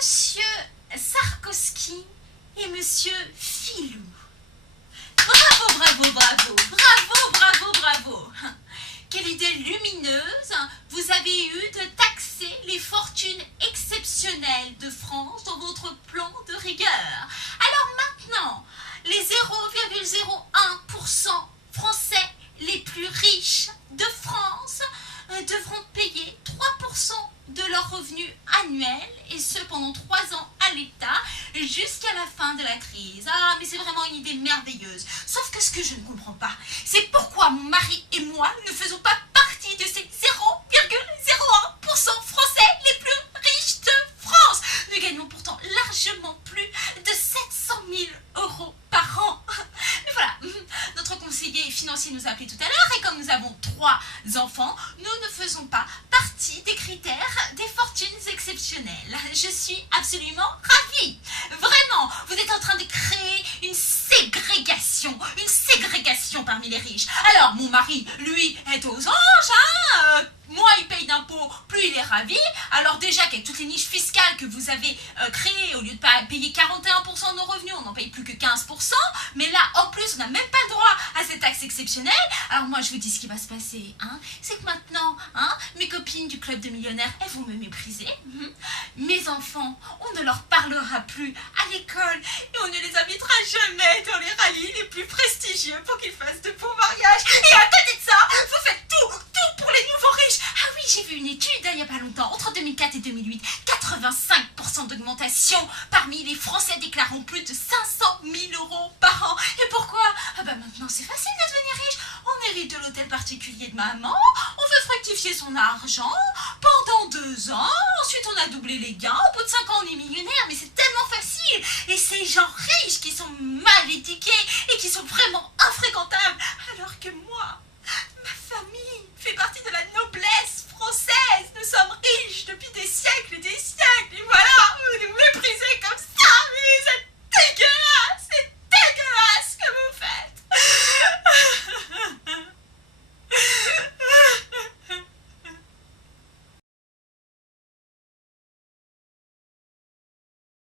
Monsieur Sarkozy et Monsieur Filou. Bravo, bravo, bravo, bravo, bravo, bravo. Quelle idée lumineuse vous avez eue de taxer les fortunes exceptionnelles de France dans votre plan de rigueur. Alors maintenant, les 0,01% français les plus riches de France devront payer 3% de leurs revenus annuels, et ce pendant 3 ans à l'État, jusqu'à la fin de la crise. Ah, mais c'est vraiment une idée merveilleuse. Sauf que ce que je ne comprends pas, c'est pourquoi mon mari et moi ne faisons pas partie de ces 0,01% français les plus riches de France. Nous gagnons pourtant largement plus de 700 000 euros par an. Mais voilà, notre conseiller financier nous a appelé tout à l'heure, et comme nous avons 3 enfants, nous ne faisons pas partie des critères des fortunes exceptionnelles. Je suis absolument ravie. Vraiment, vous êtes en train de créer une ségrégation parmi les riches. Alors, mon mari, lui, est aux anges, moins il paye d'impôts, plus il est ravi. Alors déjà qu'avec toutes les niches fiscales que vous avez créées, au lieu de pas payer 41% de nos revenus, on n'en paye plus que 15%. Mais là, en plus, on n'a même pas le droit à cette taxe exceptionnelle. Alors moi, je vous dis ce qui va se passer. C'est que maintenant, mes copines du club de millionnaires, elles vont me mépriser. Mes enfants, on ne leur parlera plus à l'école. Et on ne les invitera jamais dans les rallyes les plus prestigieux pour qu'ils fassent de beaux mariages. Et à côté de ça, vous faites tout pour les nouveaux riches. Ah oui, j'ai vu une étude il n'y a pas longtemps, entre 2004 et 2008, 85% d'augmentation parmi les Français déclarant plus de 500 000 euros par an. Et pourquoi? Ah bah maintenant c'est facile de devenir riche. On hérite de l'hôtel particulier de maman, on fait fructifier son argent pendant 2 ans, ensuite on a doublé les gains, au bout de 5 ans on est millionnaire, mais c'est tellement facile. Et ces gens riches qui sont mal étiqués et qui sont vraiment infréquentables, alors que moi, ma famille fait partie de la noblesse